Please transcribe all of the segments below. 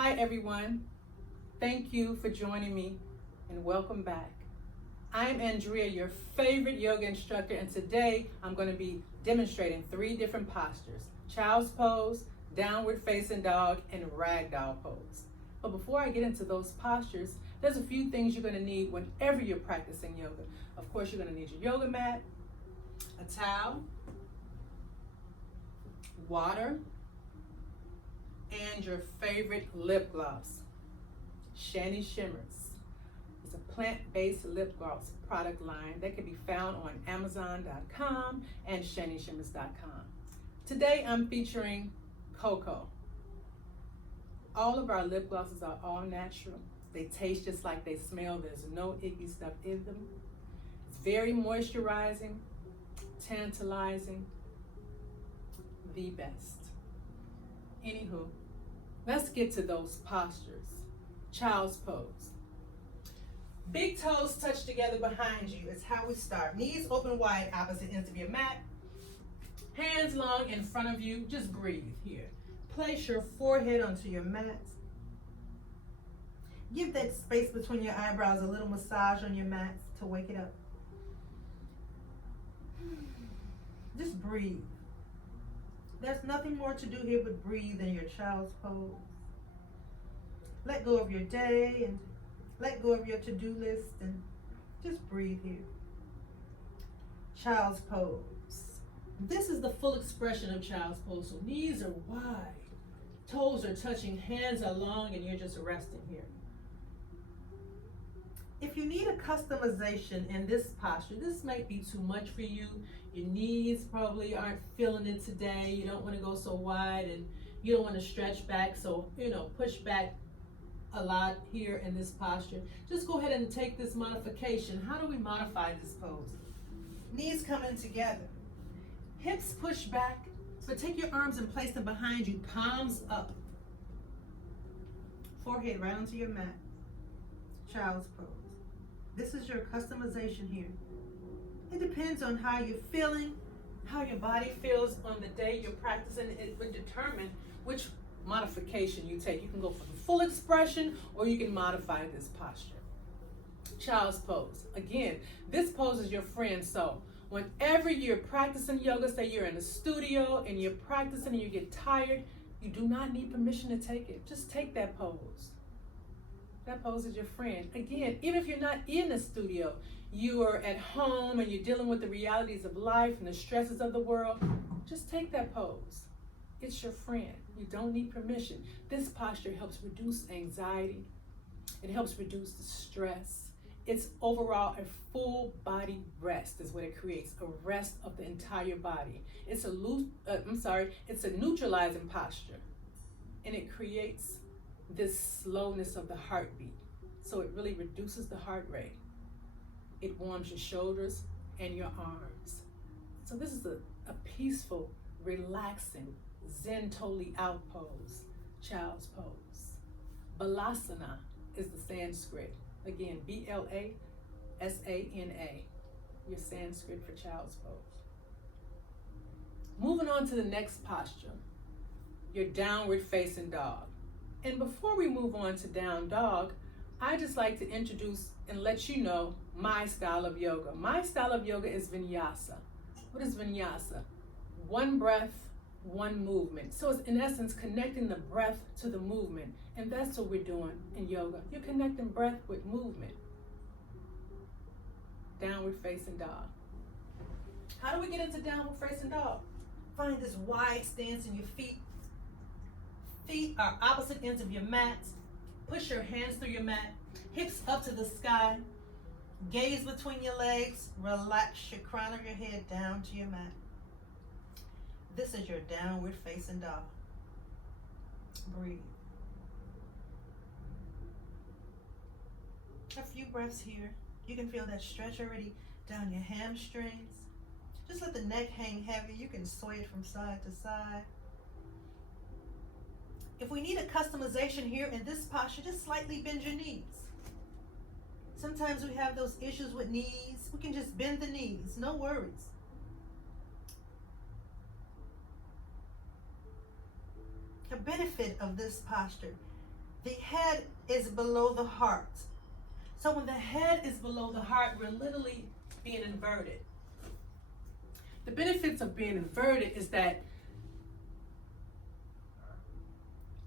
Hi everyone, thank you for joining me and welcome back. I'm Andrea, your favorite yoga instructor, and today I'm going to be demonstrating 3 different postures: child's pose, downward facing dog, and ragdoll pose. But before I get into those postures, there's a few things you're going to need whenever you're practicing yoga. Of course, you're going to need your yoga mat, a towel, water, and your favorite lip gloss, Shani Shimmers. It's a plant-based lip gloss product line that can be found on Amazon.com and ShaniShimmers.com. Today I'm featuring Cocoa. All of our lip glosses are all natural. They taste just like they smell. There's no icky stuff in them. It's very moisturizing, tantalizing, the best. Anywho, let's get to those postures. Child's pose. Big toes touch together behind you is how we start. Knees open wide, opposite ends of your mat. Hands long in front of you. Just breathe here. Place your forehead onto your mat. Give that space between your eyebrows a little massage on your mat to wake it up. Just breathe. There's nothing more to do here but breathe in your child's pose. Let go of your day and let go of your to-do list and just breathe here. Child's pose. This is the full expression of child's pose. So knees are wide, toes are touching, hands are long, and you're just resting here. If you need a customization in this posture, this might be too much for you. Your knees probably aren't feeling it today. You don't want to go so wide and you don't want to stretch back. So, push back a lot here in this posture. Just go ahead and take this modification. How do we modify this pose? Knees come in together. Hips push back, but take your arms and place them behind you, palms up. Forehead right onto your mat. Child's pose. This is your customization here. It depends on how you're feeling, how your body feels on the day you're practicing. It would determine which modification you take. You can go for the full expression or you can modify this posture. Child's pose. Again, this pose is your friend. So whenever you're practicing yoga, say you're in a studio and you're practicing and you get tired, you do not need permission to take it. Just take that pose. That pose is your friend. Again, even if you're not in the studio, you are at home and you're dealing with the realities of life and the stresses of the world, just take that pose. It's your friend. You don't need permission. This posture helps reduce anxiety. It helps reduce the stress. It's overall a full body rest is what it creates, a rest of the entire body. It's a neutralizing posture, and it creates this slowness of the heartbeat. So it really reduces the heart rate. It warms your shoulders and your arms. So this is a peaceful, relaxing, Zen totally out pose, child's pose. Balasana is the Sanskrit. Again, Blasana, your Sanskrit for child's pose. Moving on to the next posture, your downward facing dog. And before we move on to down dog, I just like to introduce and let you know my style of yoga. My style of yoga is vinyasa. What is vinyasa? One breath, one movement. So it's in essence connecting the breath to the movement. And that's what we're doing in yoga. You're connecting breath with movement. Downward facing dog. How do we get into downward facing dog? Find this wide stance in your feet. Feet are opposite ends of your mat. Push your hands through your mat. Hips up to the sky. Gaze between your legs. Relax your crown of your head down to your mat. This is your downward facing dog. Breathe. A few breaths here. You can feel that stretch already down your hamstrings. Just let the neck hang heavy. You can sway it from side to side. If we need a customization here in this posture, just slightly bend your knees. Sometimes we have those issues with knees. We can just bend the knees, no worries. The benefit of this posture The head is below the heart. So when the head is below the heart, we're literally being inverted. The benefits of being inverted is that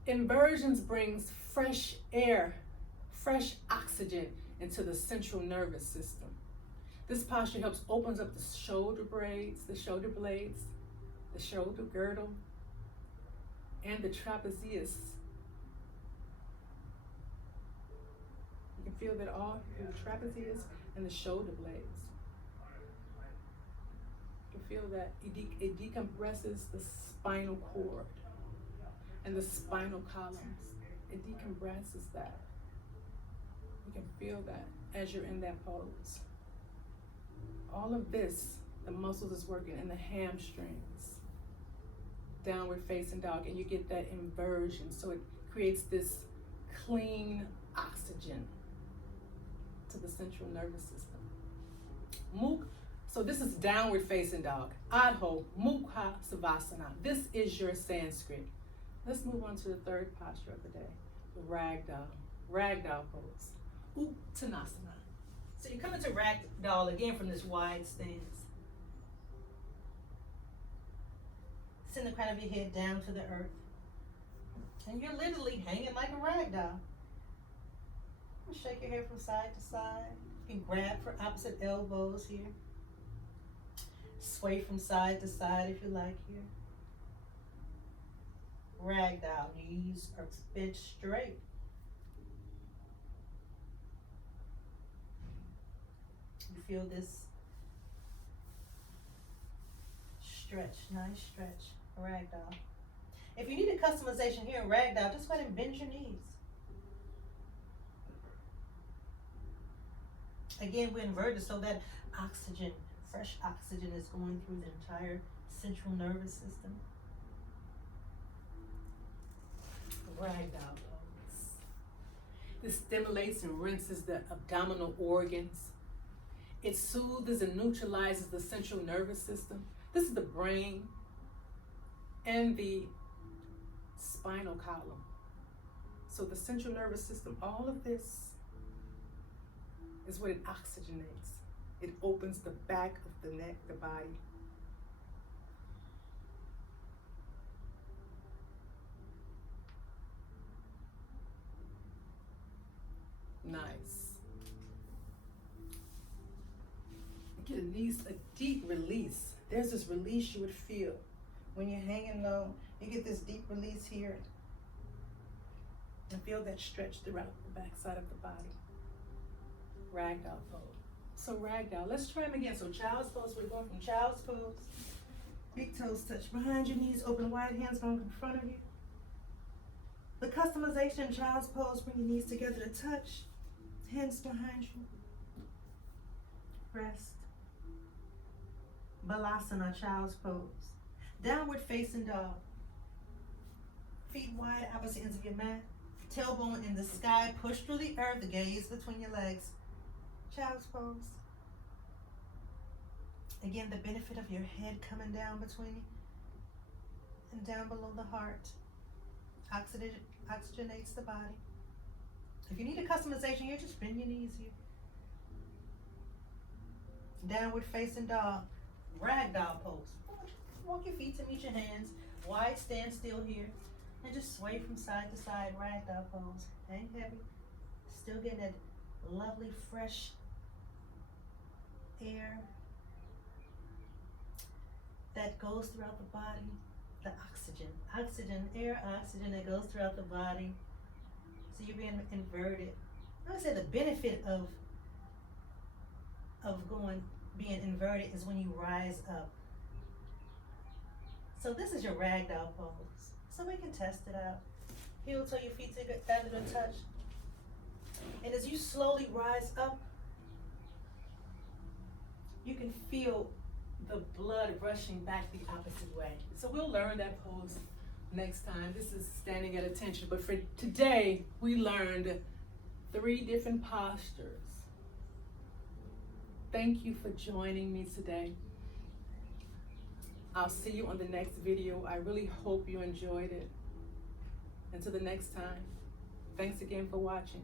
inversions brings fresh air, fresh oxygen into the central nervous system. This posture helps opens up the shoulder blades, the shoulder girdle, and the trapezius. You can feel that all through the trapezius and the shoulder blades. You can feel that it decompresses the spinal cord and the spinal columns. It decompresses that. You can feel that as you're in that pose. All of this, the muscles is working in the hamstrings, downward facing dog, and you get that inversion. So it creates this clean oxygen to the central nervous system. So this is downward facing dog. Adho Mukha Savasana. This is your Sanskrit. Let's move on to the third posture of the day, the ragdoll pose. Uttanasana. So you come into ragdoll again from this wide stance. Send the crown of your head down to the earth. And you're literally hanging like a ragdoll. Shake your hair from side to side. You can grab for opposite elbows here. Sway from side to side if you like here. Ragdoll, knees are bent straight. You feel this stretch, nice stretch, ragdoll. If you need a customization here in ragdoll, just go ahead and bend your knees. Again, we're inverted so that oxygen, fresh oxygen is going through the entire central nervous system. Ragdoll pose. This stimulates and rinses the abdominal organs. It soothes and neutralizes the central nervous system. This is the brain and the spinal column. So the central nervous system, all of this is what it oxygenates. It opens the back of the neck, the body. Nice. Get a deep release. There's this release you would feel when you're hanging low. You get this deep release here. And feel that stretch throughout the back side of the body. Ragdoll pose. So ragdoll, let's try them again. So child's pose, we're going from child's pose. Big toes touch behind your knees, open wide, hands going in front of you. The customization, child's pose, bring your knees together to touch. Hands behind you. Rest. Balasana, child's pose. Downward facing dog. Feet wide, opposite ends of your mat. Tailbone in the sky, push through the earth, gaze between your legs. Child's pose. Again, the benefit of your head coming down between and down below the heart. Oxygenates the body. If you need a customization here, just bend your knees here. Downward facing dog. Ragdoll pose. Walk your feet to meet your hands. Wide stand still here. And just sway from side to side. Ragdoll pose. Hang heavy. Still getting that lovely fresh air that goes throughout the body. The oxygen, air, oxygen that goes throughout the body. So you're being inverted. I would say the benefit of being inverted is when you rise up. So this is your ragdoll pose. So we can test it out. Heel toe your feet together to touch. And as you slowly rise up, you can feel the blood rushing back the opposite way. So we'll learn that pose next time. This is standing at attention. But for today, we learned 3 different postures. Thank you for joining me today. I'll see you on the next video. I really hope you enjoyed it. Until the next time. Thanks again for watching.